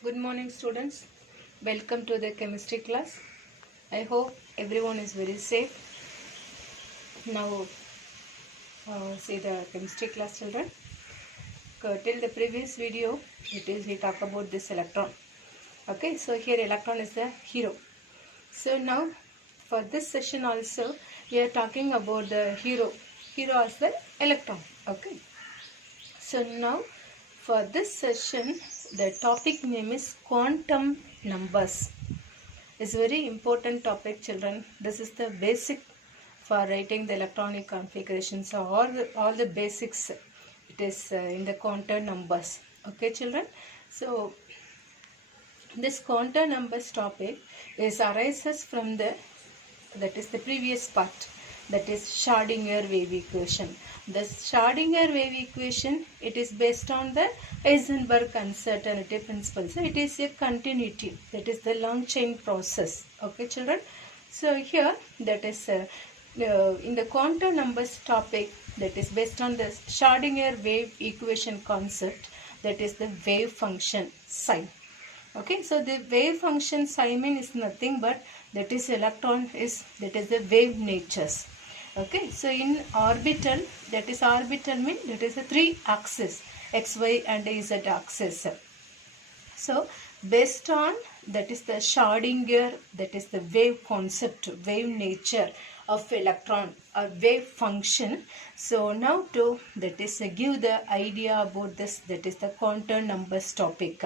Good morning, students. Welcome to the chemistry class. I hope everyone is very safe. Now, see the chemistry class, children. Till the previous video, we talk about this electron. Okay, so here electron is the hero. So now, for this session also, we are talking about the hero. Hero as the electron. Okay. So now, for this session, the topic name is quantum numbers. It's a very important topic, children. This is the basic for writing the electronic configuration. So all the basics, it is in the quantum numbers. Okay, children. So this quantum numbers topic arises from the previous part, that is Schrödinger wave equation. The Schrödinger wave equation, it is based on the Heisenberg uncertainty principle. So it is a continuity, that is the long chain process. Okay, children. So here, that is in the quantum numbers topic, that is based on the Schrödinger wave equation concept, that is the wave function psi. Okay, so the wave function psi is nothing but that is electron is that is the wave natures. Okay, so in orbital, that is orbital means that is a 3 axis, x, y and z axis. So based on that is the Schrödinger, that is the wave concept, wave nature of electron or wave function. So now to that is give the idea about this, that is the quantum numbers topic.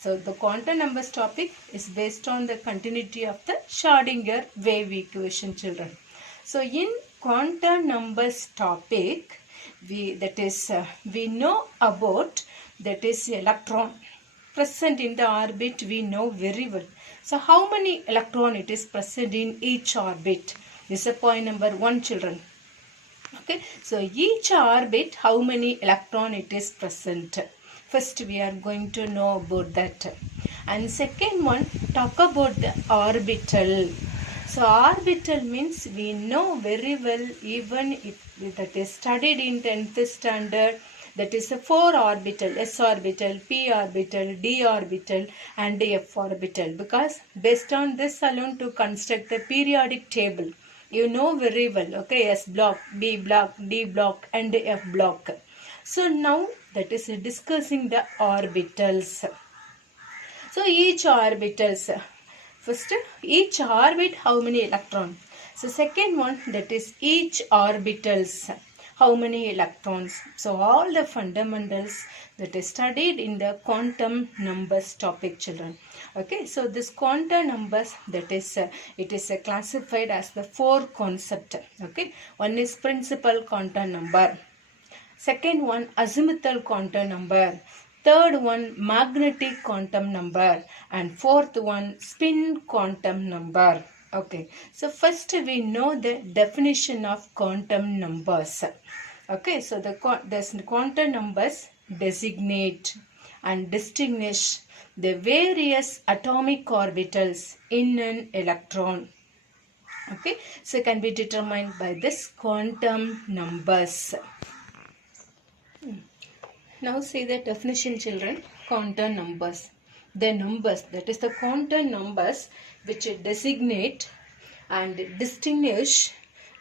So the quantum numbers topic is based on the continuity of the Schrödinger wave equation, children. So in quantum numbers topic, we know about that is electron present in the orbit. We know very well. So how many electron it is present in each orbit? This is point number 1, children. Okay, so each orbit, how many electron it is present? First, we are going to know about that. And second one, talk about the orbital. So orbital means we know very well, even if that is studied in 10th standard, that is a 4 orbital, s orbital, p orbital, d orbital and f orbital. Because based on this alone to construct the periodic table, you know very well, okay, s block, b block, d block and f block. So now that is discussing the orbitals. So each orbitals, first each orbit how many electrons. So second one, that is each orbitals how many electrons. So all the fundamentals that is studied in the quantum numbers topic, children. Okay, so this quantum numbers, that is it is classified as the 4 concept. Okay, one is principal quantum number. Second one, azimuthal quantum number. Third one, magnetic quantum number. And fourth one, spin quantum number. Okay, so first we know the definition of quantum numbers. Okay, so the quantum numbers designate and distinguish the various atomic orbitals in an electron. Okay, so can be determined by this quantum numbers. Now see the definition, children. Quantum numbers. The numbers, that is the quantum numbers, which designate and distinguish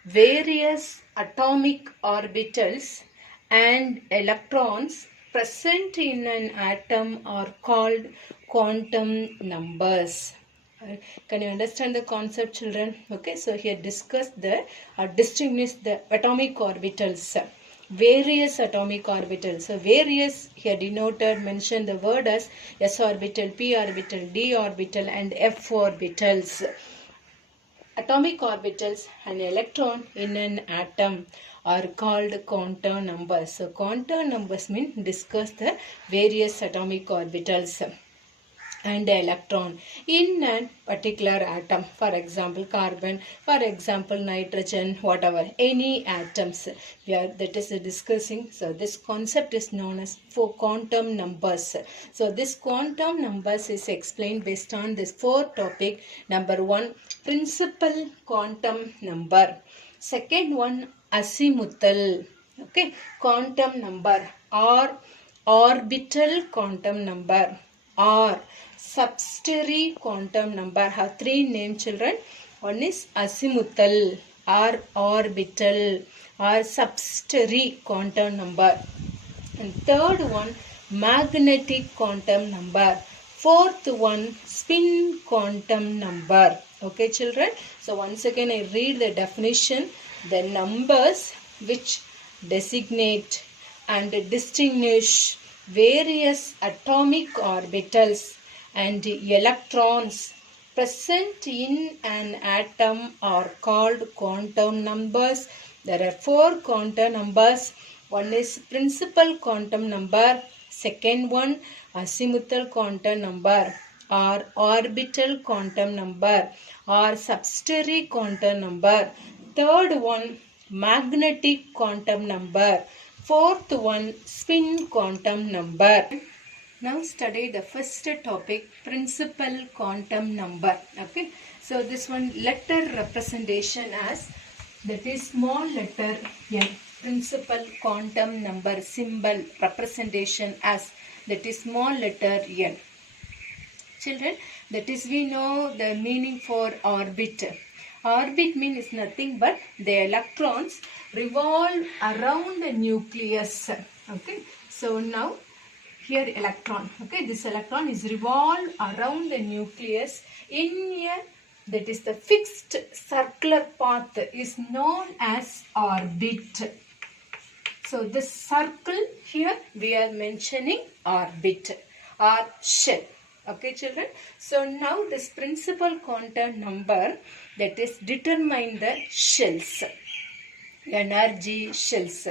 various atomic orbitals and electrons present in an atom are called quantum numbers. Can you understand the concept, children? Okay, so here discuss the distinguish the atomic orbitals. Various atomic orbitals. So various here denoted, mention the word as s orbital, p orbital, d orbital and f orbitals. Atomic orbitals and electron in an atom are called quantum numbers. So quantum numbers mean discuss the various atomic orbitals and electron in a particular atom. For example, carbon, for example, nitrogen, whatever, any atoms we are that is discussing. So this concept is known as for quantum numbers. So this quantum numbers is explained based on this 4 topic. Number 1, principal quantum number. Second one, azimuthal, okay, quantum number or orbital quantum number. or subsidiary quantum number. Have three names, children. One is azimuthal or orbital or subsidiary quantum number. And third one, magnetic quantum number. Fourth one, spin quantum number. Okay, children. So once again I read the definition. The numbers which designate and distinguish various atomic orbitals and electrons present in an atom are called quantum numbers. There are four quantum numbers. One is principal quantum number, second one azimuthal quantum number or orbital quantum number or subsidiary quantum number, third one magnetic quantum number, fourth one spin quantum number. Now study the first topic, principal quantum number. Okay, so this one letter representation as, that is small letter n. Principal quantum number symbol representation as, that is small letter n. Children, that is we know the meaning for orbit. Orbit means nothing but the electrons revolve around the nucleus. Okay, so now here electron. Okay, this electron is revolve around the nucleus in a, that is the fixed circular path is known as orbit. So this circle here we are mentioning orbit or shell. Okay, children. So now this principal quantum number, that is determine the shells, energy shells.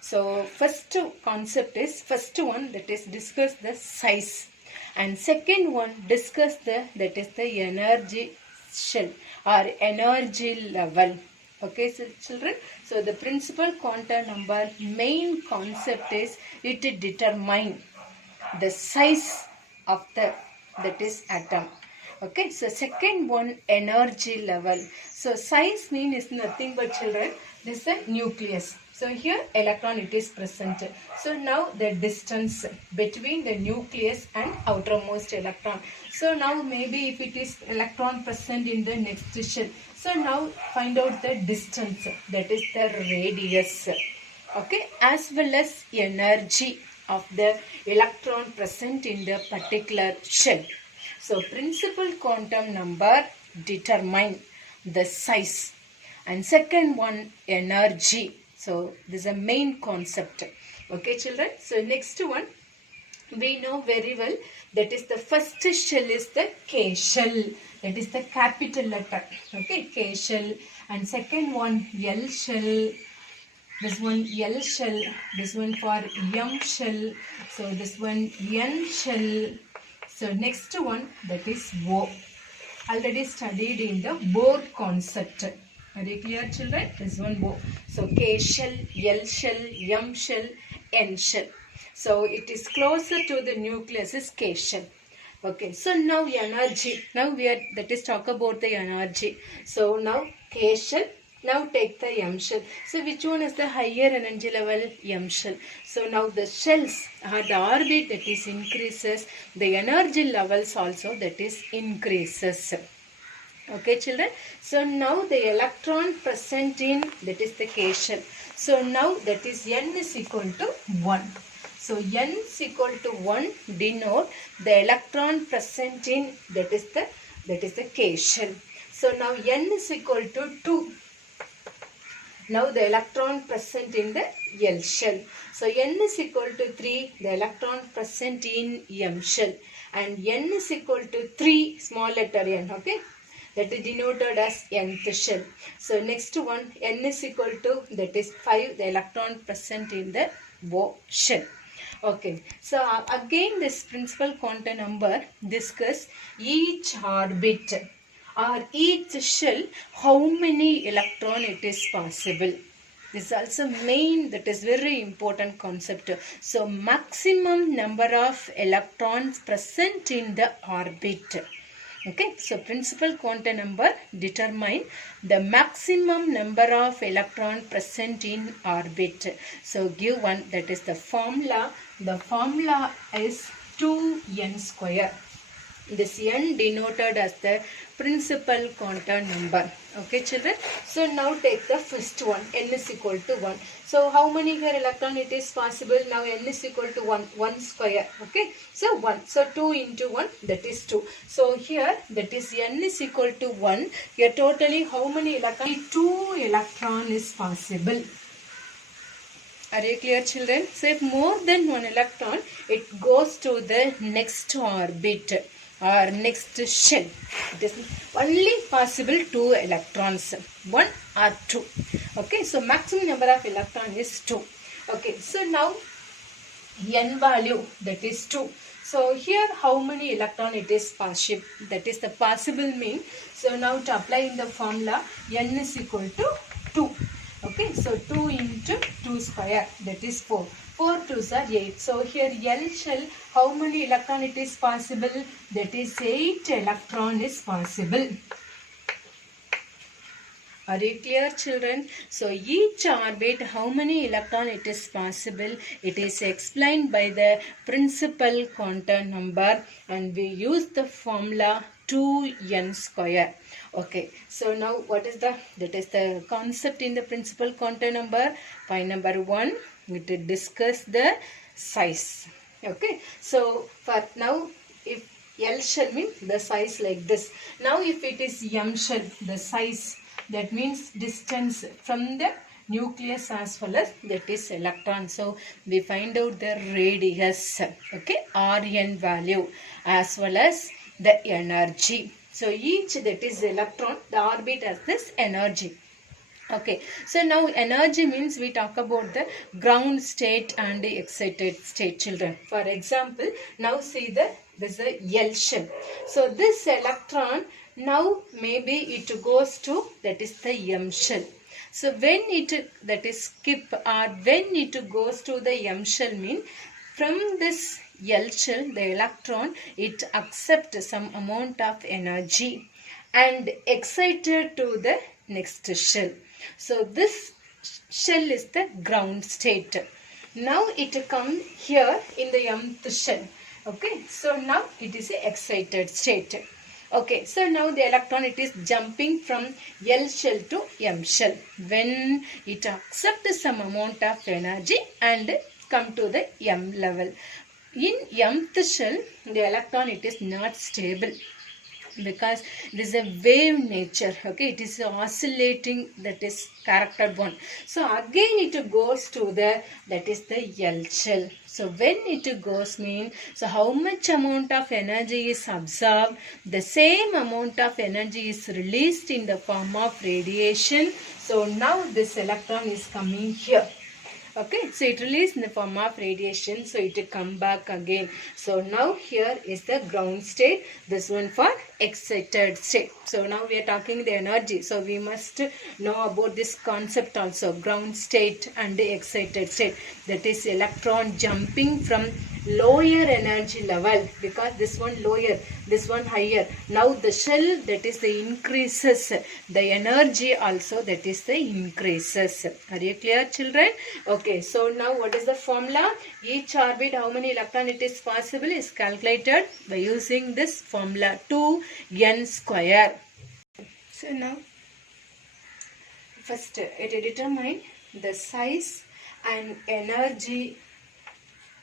So first concept is, first one that is discuss the size, and second one discuss the, that is the energy shell or energy level. Okay, so children, so the principal quantum number main concept is it determine the size of the, that is atom. Okay, so second one energy level. So size mean is nothing but, children, this is a nucleus. So here electron it is present. So now the distance between the nucleus and outermost electron. So now maybe if it is electron present in the next shell. So now find out the distance, that is the radius. Okay, as well as energy of the electron present in the particular shell. So principal quantum number determine the size, and second one energy. So this is a main concept. Okay, children. So next one we know very well, that is the first shell is the K shell, that is the capital letter. Okay, K shell, and second one L shell. This one L shell, this one for M shell, so this one N shell. So next one that is O. Already studied in the Bohr concept. Very clear, children? This one O. So K shell, L shell, M shell, N shell. So it is closer to the nucleus is K shell. Okay, so now energy. Now we are, that is talk about the energy. So now K shell. Now take the M shell. So which one is the higher energy level? M shell. So now the shells or the orbit that is increases, the energy levels also that is increases. Okay, children. So now the electron present in, that is the K shell. So now that is N is equal to 1. So N is equal to 1 denote the electron present in, that is the K shell. So now N is equal to 2. Now the electron present in the L shell. So N is equal to 3, the electron present in M shell. And N is equal to 3, small letter n, okay. That is denoted as nth shell. So next one, N is equal to, that is 5, the electron present in the O shell. Okay. So again this principal quantum number discuss each orbit or each shell, how many electron it is possible. This is also main, that is very important concept. So maximum number of electrons present in the orbit. Okay, so principal quantum number determine the maximum number of electron present in orbit. So give one, that is the formula. The formula is 2n square. This n denoted as the principal quantum number. Okay children, so now take the first one, n is equal to 1. So how many here electron it is possible? Now n is equal to 1 square. Okay, so 1, so 2 into 1, that is 2. So here that is n is equal to 1. Here totally how many electron? 2 electron is possible. Are you clear children? So if more than 1 electron, it goes to the next orbit or next shell. It is only possible 2 electrons, 1 or 2. Okay, so maximum number of electron is 2. Okay, so now n value, that is 2. So here how many electron it is possible? That is the possible mean. So now to apply in the formula, n is equal to 2. Okay, so 2 into 2 square, that is 4. 4 2s are 8. So here L shell, how many electron it is possible? That is 8 electron is possible. Are you clear children? So each orbit, how many electron it is possible? It is explained by the principal quantum number, and we use the formula 2n square. Okay, so now what is that is the concept in the principal quantum number. Point number 1, it discuss the size. Okay, so for now, if L shell means the size like this. Now if it is M shell, the size, that means distance from the nucleus as well as that is electron. So we find out the radius, okay, Rn value as well as the energy. So each, that is electron, the orbit has this energy. Okay, so now energy means we talk about the ground state and the excited state children. For example, now see this is a L shell. So this electron, now maybe it goes to, that is the M shell. So when it, that is skip, or when it goes to the M shell mean, from this L shell, the electron, it accepts some amount of energy and excited to the next shell. So this shell is the ground state. Now it comes here in the mth shell. Okay, so now it is a excited state. Okay, so now the electron, it is jumping from L shell to M shell. When it accepts some amount of energy and come to the M level. In mth shell, the electron, it is not stable, because it is a wave nature. Okay, it is oscillating, that is character 1. So again it goes to the, that is the L shell. So when it goes mean, so how much amount of energy is absorbed, the same amount of energy is released in the form of radiation. So now this electron is coming here. Okay, so it released in the form of radiation, so it will come back again. So now here is the ground state, this one for excited state. So now we are talking the energy, so we must know about this concept also, ground state and the excited state. That is electron jumping from lower energy level, because this one lower, this one higher. Now the shell, that is the increases, the energy also, that is the increases. Are you clear children? Okay, so now what is the formula? Each orbit, how many electron it is possible, is calculated by using this formula 2n square. So now first it determine the size and energy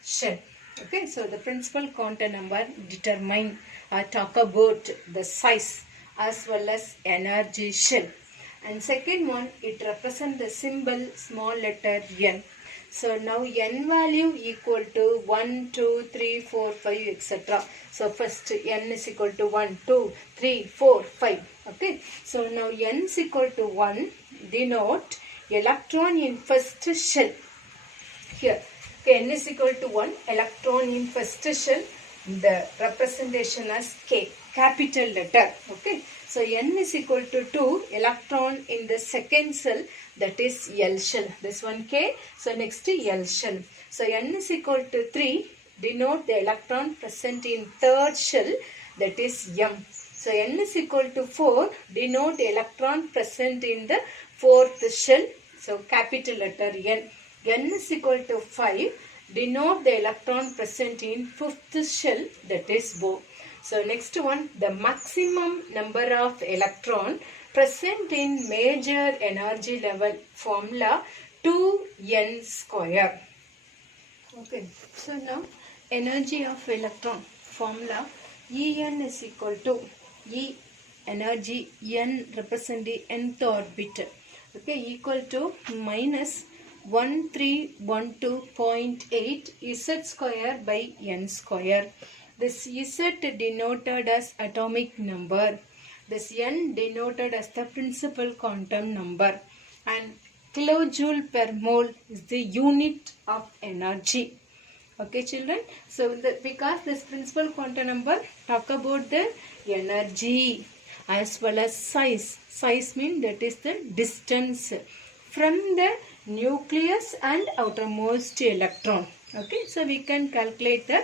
shell. Okay, so the principal quantum number determine or talk about the size as well as energy shell. And second one, it represents the symbol small letter n. So now n value equal to 1, 2, 3, 4, 5, etc. So first n is equal to 1, 2, 3, 4, 5. Okay, so now n is equal to 1 denote electron in first shell. Here, okay, n is equal to 1, electron in first shell, the representation as K, capital letter. Okay, so n is equal to 2, electron in the second cell, that is L shell. This one K, so next L shell. So n is equal to 3, denote the electron present in third shell, that is M. So n is equal to 4, denote the electron present in the fourth shell, so capital letter N. N is equal to 5, denote the electron present in fifth shell, that is bow. So next one, the maximum number of electron present in major energy level, formula 2n square. Okay, so now energy of electron formula, En is equal to E energy, n represent the nth orbit, okay, equal to minus 1312.8 z square by n square. This z denoted as atomic number, this n denoted as the principal quantum number, and kilojoule per mole is the unit of energy. Okay children, so because this principal quantum number talk about the energy as well as size. Size means that is the distance from the nucleus and outermost electron. Okay, so we can calculate the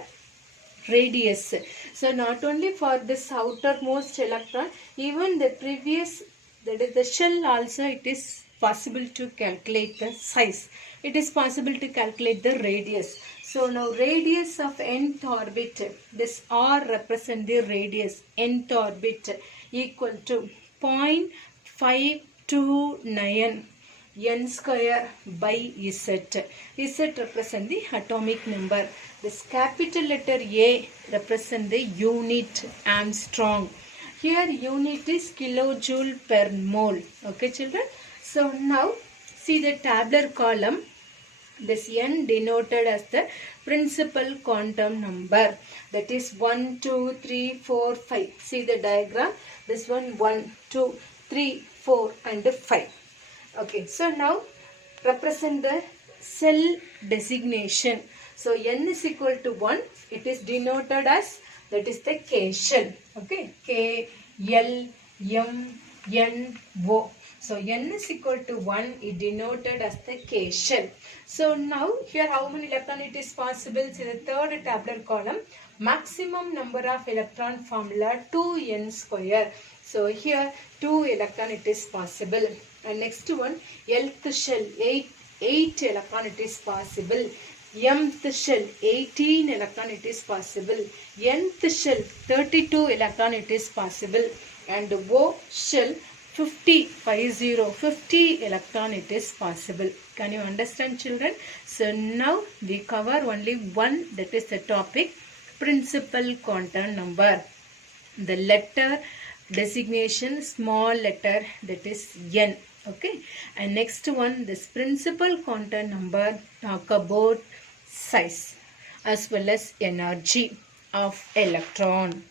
radius. So not only for this outermost electron, even the previous, that is the shell also, it is possible to calculate the size. It is possible to calculate the radius. So now radius of nth orbit, this R represent the radius, nth orbit equal to 0.529 n square by Z. Z represent the atomic number. This capital letter A represent the unit Armstrong. Here unit is kilojoule per mole. Okay children. So now see the tabular column. This n denoted as the principal quantum number, that is 1, 2, 3, 4, 5. See the diagram. This one 1, 2, 3, 4 and 5. Okay, so now represent the cell designation. So n is equal to 1. It is denoted as, that is the K shell. Okay, K, L, M, N, O. So n is equal to 1, it denoted as the K shell. So now here how many electron it is possible? See the third tabular column, maximum number of electron formula 2n square. So here 2 electron it is possible. And next one, Lth shell 8 electron it is possible. Mth shell 18 electron it is possible. Nth shell 32 electron it is possible. And O shell 50 electron it is possible. Can you understand children? So now we cover only one, that is the topic, principal quantum number. The letter designation small letter, that is n. Okay, and next one, this principal quantum number talk about size as well as energy of electron.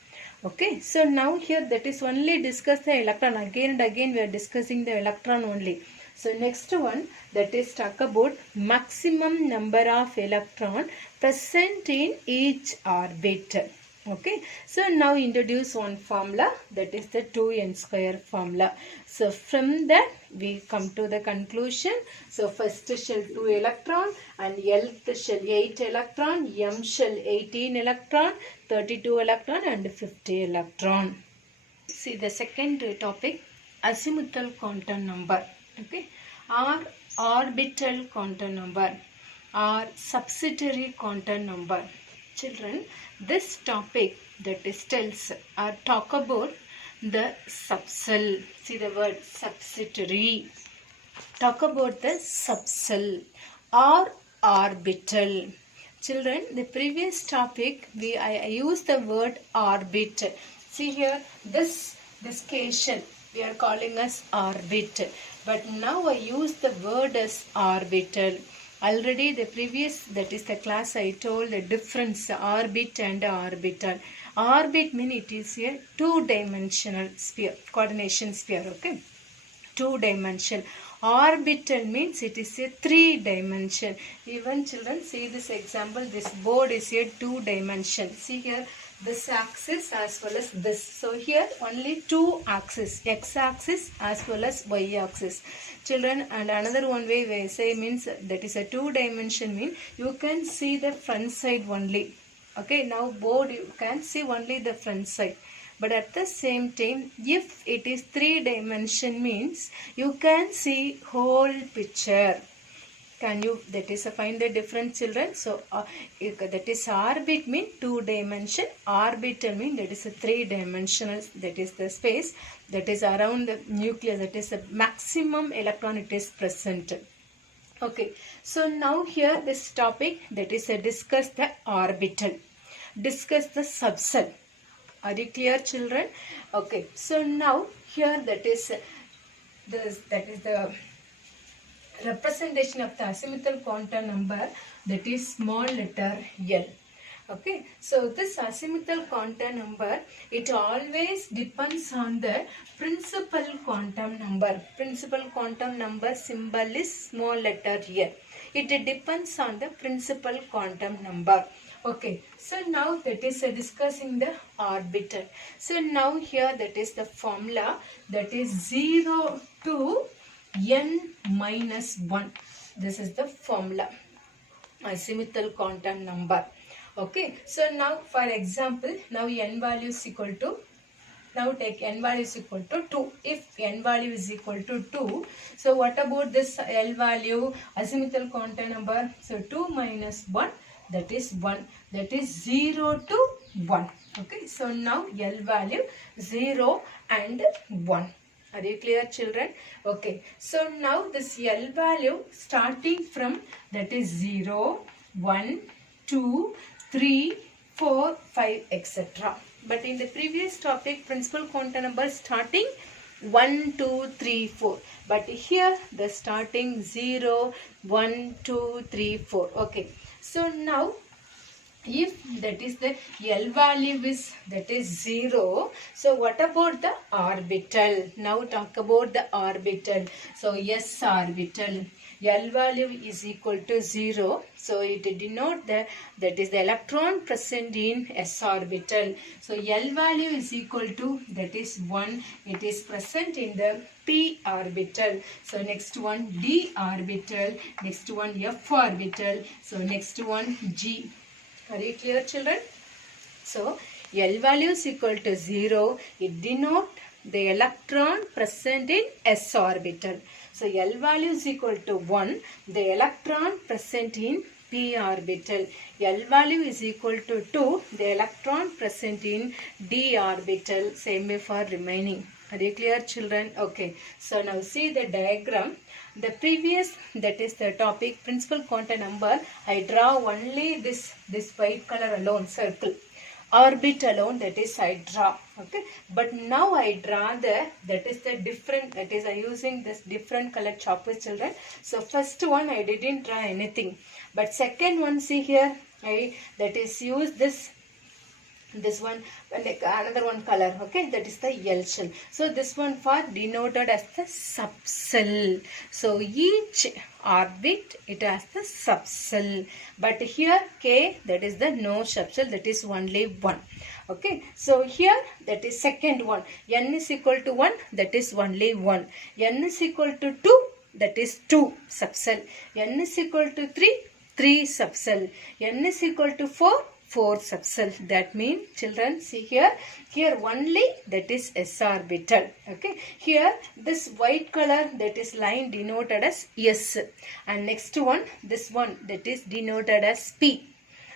Okay, so now here that is only discuss the electron. Again and again we are discussing the electron only. So next one, that is talk about maximum number of electron present in each orbit. Okay, so now introduce one formula, that is the 2n square formula. So from that we come to the conclusion. So first shell 2 electron and Lth shell 8 electron, M shell 18 electron, 32 electron and 50 electron. See the second topic, azimuthal quantum number. Okay, or orbital quantum number or subsidiary quantum number. Children, this topic that is tells or talk about the subcell. See the word subsidiary. Talk about the subcell or orbital. Children, the previous topic I used the word orbit. See here, this cation we are calling as orbit, but now I use the word as orbital. Already the previous, that is the class, I told the difference orbit and orbital. Orbit means it is a two-dimensional sphere, coordination sphere. Okay, two-dimensional. Orbital means it is a three-dimension. Even children, see this example, this board is a two-dimension. See here, this axis as well as this. So here only two axes, x-axis as well as y-axis. Children, and another one way we say means that is a two-dimension mean you can see the front side only. Okay, now board you can see only the front side. But at the same time, if it is three-dimension means you can see whole picture. Can you, that is find the difference, children? So that is orbit mean 2 dimension, orbital mean that is a 3 dimensional, that is the space that is around the nucleus, that is the maximum electron it is present. Okay, so now here this topic, that is discuss the orbital, discuss the subcell. Are you clear, children? Okay, so now here that is the representation of the azimuthal quantum number, that is small letter L. Okay, so this azimuthal quantum number, it always depends on the principal quantum number. Principal quantum number symbol is small letter L. It depends on the principal quantum number. Okay, so now that is discussing the orbital. So now here that is the formula, that is 0 to n minus 1. This is the formula, azimuthal quantum number. Okay, so now for example, now n value is equal to, now take n value is equal to 2. If n value is equal to 2, so what about this L value, azimuthal quantum number? So 2 minus 1, that is 1, that is 0 to 1. Okay, so now L value 0 and 1. Are you clear, children? Okay, so now this L value starting from, that is 0, 1, 2, 3, 4, 5, etc. But in the previous topic, principal quantum number starting 1, 2, 3, 4. But here the starting 0, 1, 2, 3, 4. Okay, so now if that is the L value is, that is 0, so what about the orbital? Now talk about the orbital. So S orbital, L value is equal to 0, so it denote the, that is the electron present in S orbital. So L value is equal to, that is 1, it is present in the P orbital. So next one D orbital, next one F orbital, so next one G. Are you clear, children? So L value is equal to 0, it denote the electron present in S orbital. So L value is equal to 1, the electron present in P orbital. L value is equal to 2, the electron present in D orbital. Same way for remaining. Are you clear, children? Okay, so now see the diagram. The previous, that is the topic, principal quantum number, I draw only this white color alone, circle. Orbit alone, that is I draw. Okay, but now I draw that is the different, that is I using this different color chalkboard, children. So first one I didn't draw anything, but second one, see here, I that is use this one, like another one color. Okay, that is the L shell. So this one for denoted as the subcell. So each orbit it has the subcell, but here K, that is the no subcell, that is only 1. Okay, so here that is second one, N is equal to 1, that is only 1. N is equal to 2, that is 2 subcell. N is equal to 3, 3 subcell. N is equal to 4, 4 subcell. That means, children, see here only that is S orbital. Okay, here this white color, that is line denoted as S, and next one, this one, that is denoted as P.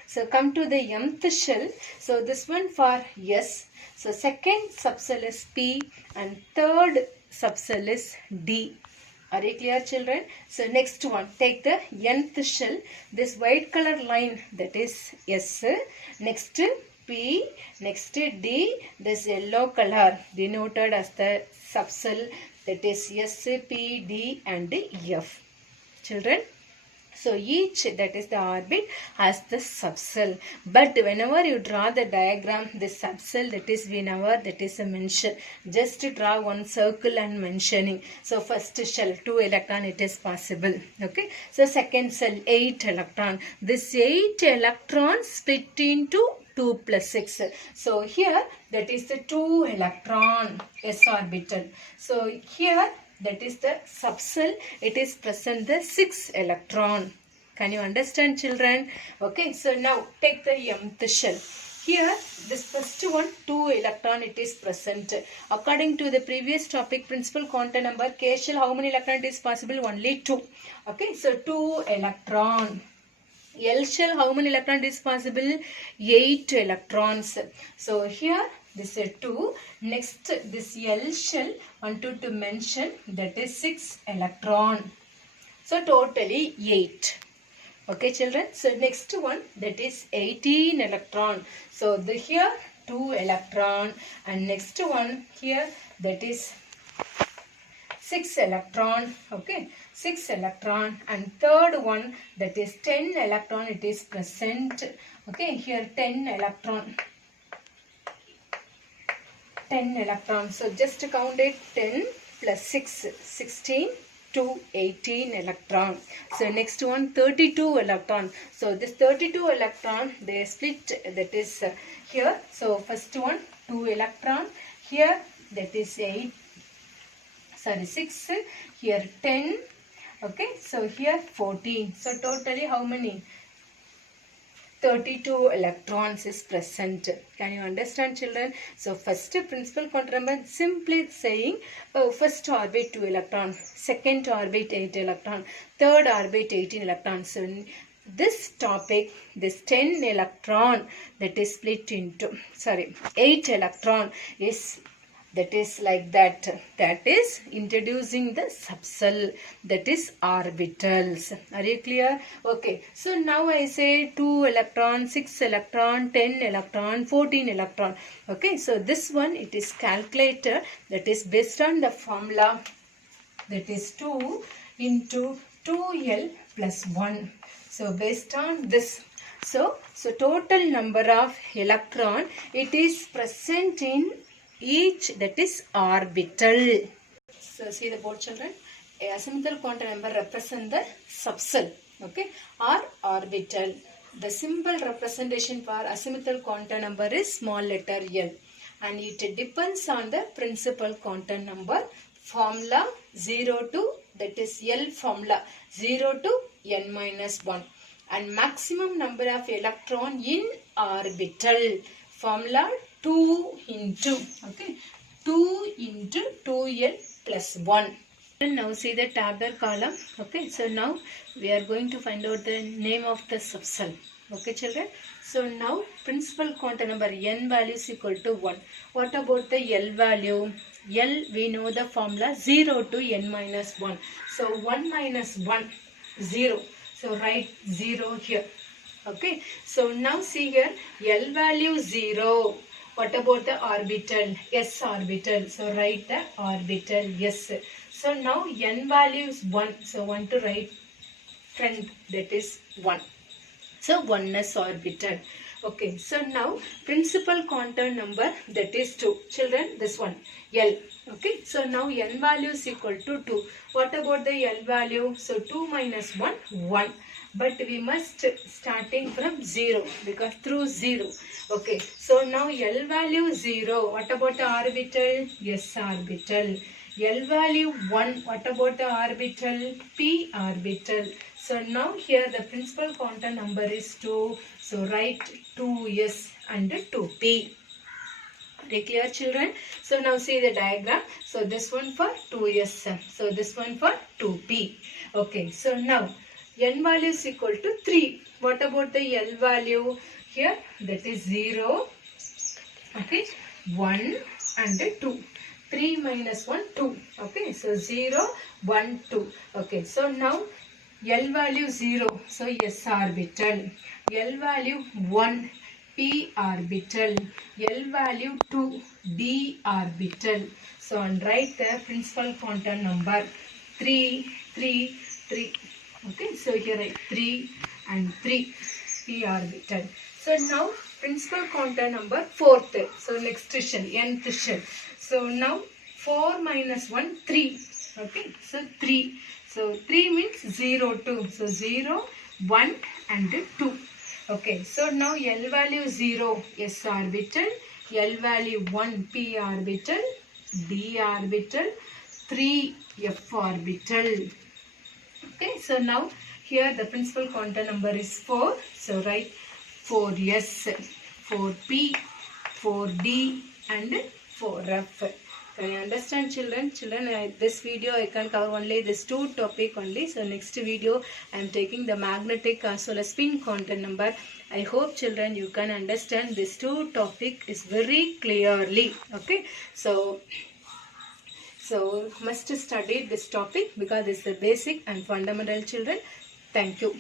So come to the mth shell. So this one for S. So second subcell is P and third subcell is D. Are you clear, children? So next one, take the nth shell. This white color line, that is S. Next P. Next D. This yellow color denoted as the subcell, that is S, P, D and F. Children, so each, that is the orbit, has the subcell. But whenever you draw the diagram, the subcell, that is whenever that is a mention, just to draw one circle and mentioning. So first shell 2 electron it is possible. Okay, so second cell 8 electron. This 8 electrons split into 2 plus 6. So here that is the 2 electron S orbital. So here that is the subcell, it is present the 6 electron. Can you understand, children? Okay, so now take the mth shell. here this first one 2 electron it is present. According to the previous topic principal quantum number, K shell how many electron it is possible? Only 2. Okay, so 2 electron. L shell how many electron is possible? 8 electrons. So here this is 2. Next this L shell wanted to mention, that is 6 electron. So totally 8. Okay children, so next one that is 18 electron. So the here 2 electron, and next one here that is 6 electron. Okay, 6 electron, and third one that is 10 electron it is present. Okay, here 10 electron. 10 electrons. So just count it, 10 plus 6, 16 to 18 electron. So next one 32 electron. So this 32 electron they split, that is here. So first one 2 electron, here that is 6, here 10. Okay, so here 14. So totally how many? 32 electrons is present. Can you understand children? So first principal quantum number, simply saying first orbit 2 electron, second orbit 8 electron, third orbit 18 electrons. So this topic, this 10 electron that is split into 8 electron is, that is like that. That is introducing the subcell, that is orbitals. Are you clear? Okay. So now I say 2 electron, 6 electron, 10 electron, 14 electron. Okay. So this one it is calculated, that is based on the formula, that is 2 into 2L plus 1. So based on this. So total number of electron it is present in each, that is orbital. So see the board children, a azimuthal quantum number represent the subcell, okay, or orbital. The simple representation for azimuthal quantum number is small letter L, and it depends on the principal quantum number formula 0 to, that is L formula 0 to n minus 1, and maximum number of electron in orbital formula 2 into, okay, 2 into 2L plus 1. And now see the tabular column. Okay, so now we are going to find out the name of the subcell. Okay children, so now principal quantum number n value is equal to 1. What about the L value? L, we know the formula 0 to n minus 1. So 1 minus 1, 0. So write 0 here. Okay, so now see here, L value 0. What about the orbital? S orbital. So write the orbital S. So now n value is 1. So want to write front, that is 1. So 1s orbital. Okay. So now principal quantum number, that is 2. Children, this one L. Okay. So now n value is equal to 2. What about the L value? So 2 minus 1, 1. But we must starting from 0, because through 0. Okay. So now L value 0. What about the orbital? S orbital. L value 1. What about the orbital? P orbital. So now here the principal quantum number is 2. So write 2s and 2p. Very clear children? So now see the diagram. So this one for 2s. So this one for 2p. Okay. So now n value is equal to 3. What about the L value? Here that is 0. Okay. 1 and 2. 3 minus 1, 2. Okay. So 0, 1, 2. Okay. So now L value 0. So S orbital. L value 1. P orbital. L value 2. D orbital. So and write the principal quantum number 3, 3, 3. Okay, so here write 3 and 3, P orbital. So now principal quantum number 4th. So next shell, nth shell. So now 4 minus 1, 3. Okay, so 3. So 3 means 0, 2. So 0, 1 and 2. Okay, so now L value 0, S orbital. L value 1, P orbital. D orbital. 3, F orbital. Okay, so now here the principal quantum number is 4. So write 4s. 4P, 4D and 4F. Can you understand, children? Children, this video I can cover only this two topic only. So next video I am taking the magnetic as well as spin content number. I hope, children, you can understand this two topic is very clearly. Okay, so must study this topic because it's the basic and fundamental, children. Thank you.